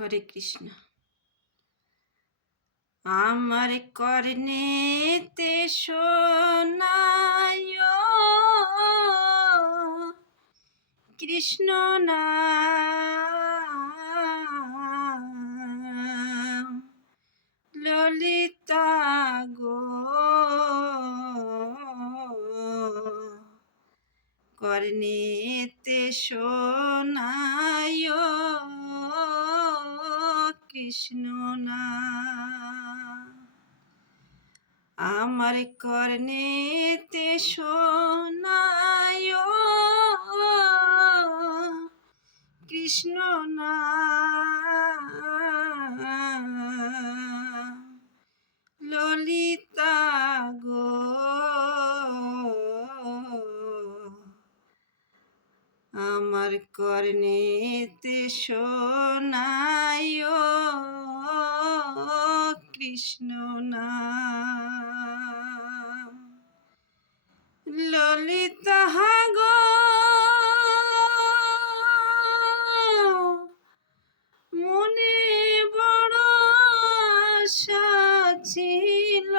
হরে কৃষ্ণ। আমার কর্ণেতে শোনায়। কৃষ্ণ নাম ললিতা গো। কর্ণেতে শোনায়। কৃষ্ণ না। আমার কর্ণেতে শোনায়। কৃষ্ণ না। ললিতা গো। আমার কর্ণেতে শোনায় কৃষ্ণ নাম। ললিতা গো মনে বড় আশা ছিল।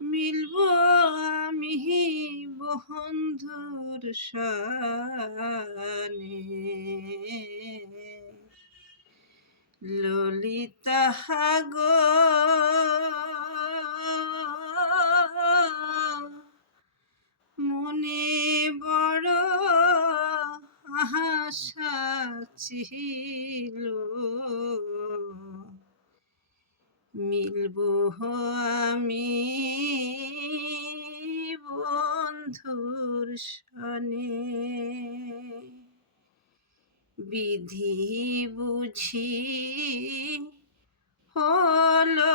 মিলব আমি বন্ধুর সানে আশা ছিল মিলব আমি বন্ধুর সনে। বিধি বুঝি হলো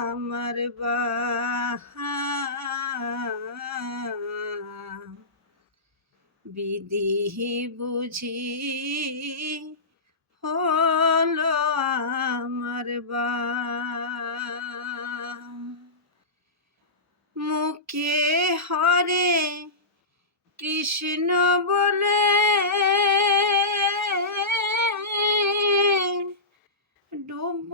আমার বাহা। বিধি বুঝি হলো আমার মুখে হরে কৃষ্ণ বলে ডুব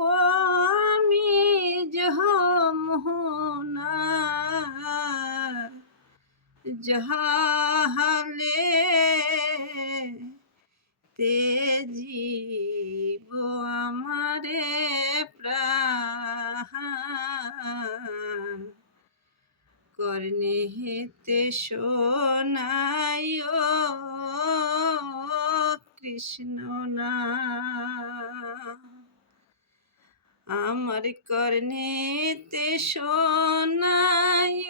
তেজিব আমারে প্রাণ। কর্ণে হেতে কৃষ্ণ না। আমার কর্ণেতে শোনায়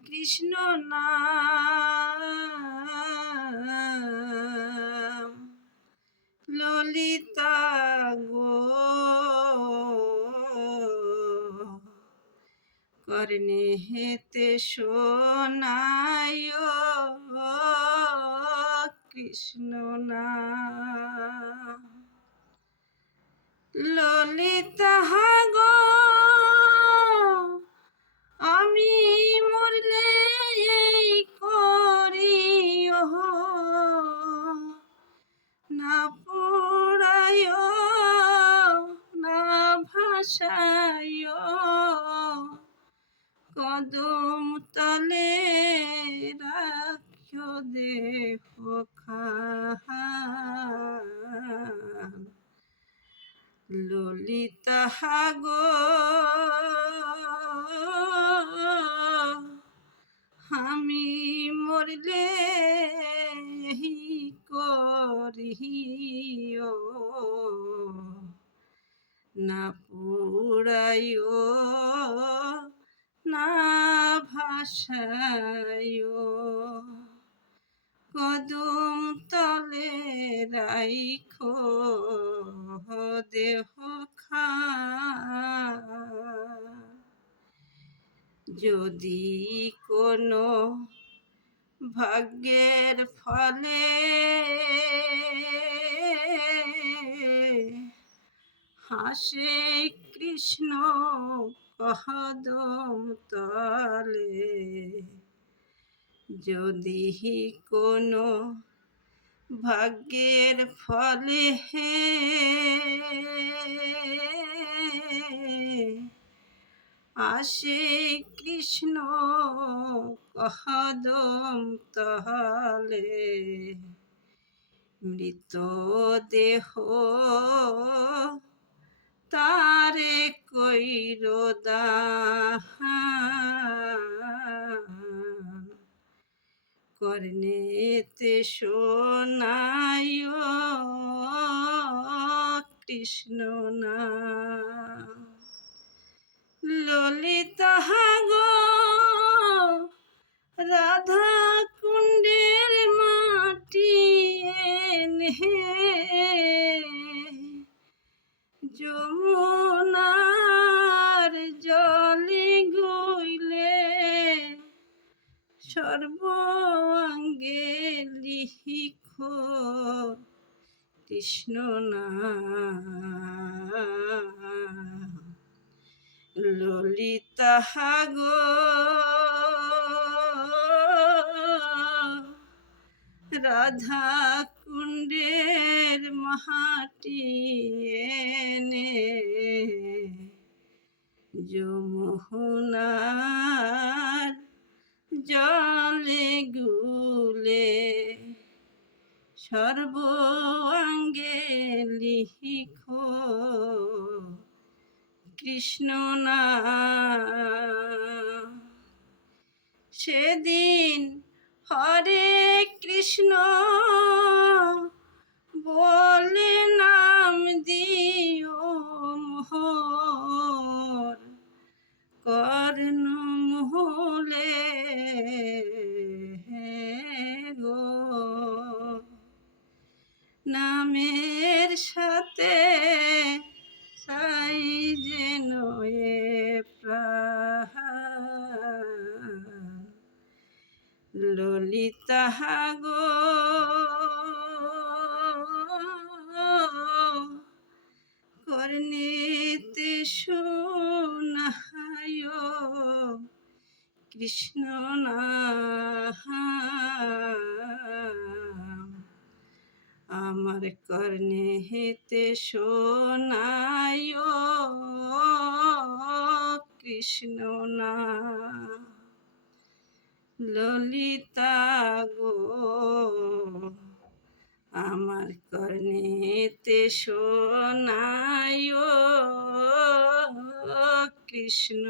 কৃষ্ণ নাম কর্ণে হেতে শোনায় কৃষ্ণ না। ললিতা গো আমি মরলে এই করি না পড়ায় না ভাষায় খান ললিতা গো আমি মরলে করিও। না কদম তলে রাইখো দেহ যদি কোনো ভাগ্যের ফলে হাসে কৃষ্ণ কহদম তলে যদি কোনো ভাগ্যের ফলে হে আসে কৃষ্ণ কহদম তহলে। মৃত দেহ তারে কইর কর্ণেতে শোনায় কৃষ্ণ না ললিতা গো রাধা কুণ্ডের মাটি যমুনার জলে গইলে সর্বাঙ্গে লিখ কৃষ্ণ না ললিতা গো রাধা কুণ্ডের মাটি এনে যমুনার জলে গুলে সর্বাঙ্গে লিখো কৃষ্ণ না সেদিন হরে কৃষ্ণ কৃষ্ণ নাম আমার কর্ণে হেতে শোনায় কৃষ্ণ না ললিতা গো আমার কর্ণেতে শোনায় কৃষ্ণ